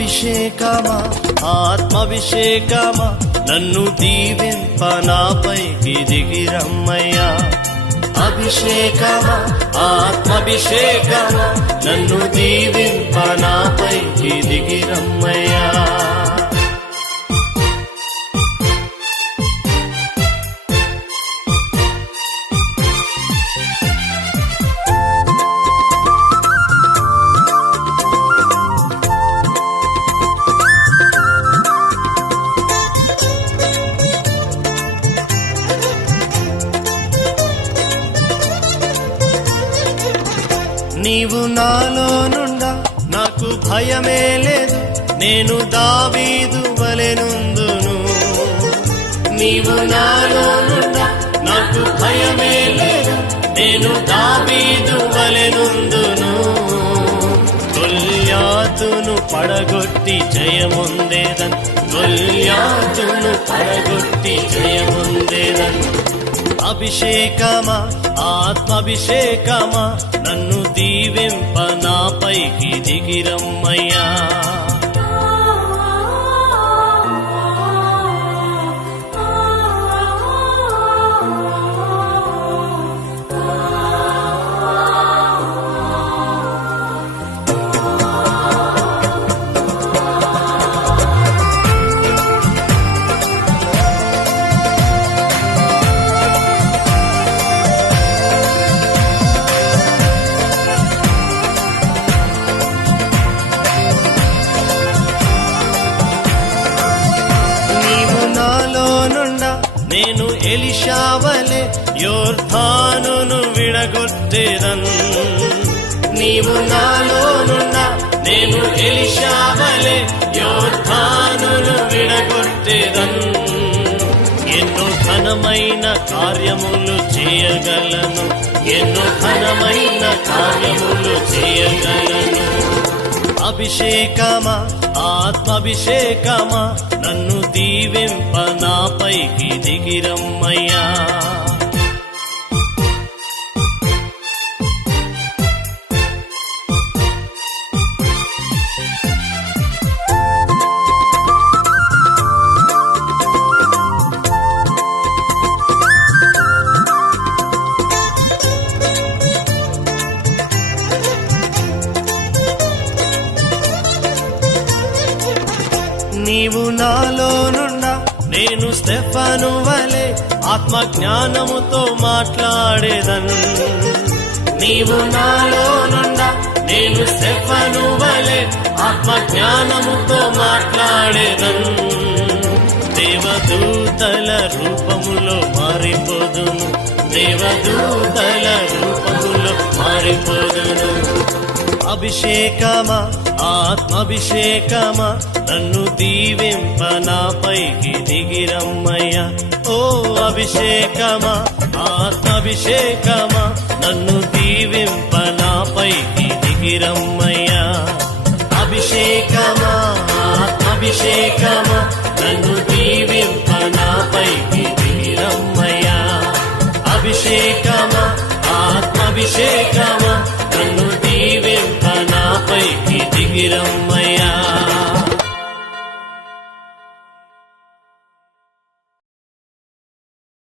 అభిషేకమా ఆత్మాభిషేకమా నన్ను దీవింప నాపైకి దిగిరమ్మయ్యా. అభిషేకమా ఆత్మాభిషేకమా నన్ను దీవింప నాపైకి దిగిరమ్మయ్యా. నీవు నాలో నుండా నాకు భయమే లేదు, నేను దావీదు వలెనుందును. నీవు నాలో నుండా నాకు భయమే లేదు, నేను దావీదు వలెనుందును. గొల్యాతును పడగొట్టి జయముందేదన్, గొల్యాతును పడగొట్టి జయముందేదన్. అభిషేకమా ఆత్మాభిషేకమా నన్ను దీవింప నాపైకి దిగిరమ్మయ్యా. నేను ఎలీషావలే యోర్దానును విడగొట్టేదన్. నీవు నాలోనున్నా నేను ఎలీషావలే యోర్దానును విడగొట్టేదన్. ఎన్నో ఘనమైన కార్యములు చేయగలను, ఎన్నో ఘనమైన కార్యములు చేయగలను. అభిషేకమా ఆత్మాభిషేకమా నన్ను దీవింప నాపైకి దిగిరమ్మయ్యా. నీవు నాలో నుండా నేను స్టెఫను వలె ఆత్మజ్ఞానముతో మాట్లాడేదన్. నీవు నాలో నుండా నేను స్టెఫను వలె ఆత్మజ్ఞానముతో మాట్లాడేదన్. దేవదూతల రూపములో మారిపోదును, దేవదూతల రూపములో మారిపోదును. అభిషేకమా ఆత్మాభిషేకమా నన్ను దీవింప నాపైకి దిగిరమ్మయ్యా. ఓ అభిషేకమా ఆత్మాభిషేకమా నన్ను దీవింప నాపైకి దిగిరమ్మయ్యా. అభిషేకమా ఆత్మాభిషేకమా నన్ను దీవింప నాపైకి దిగిరమ్మయ్యా. అభిషేకమా ఆత్మాభిషేకమా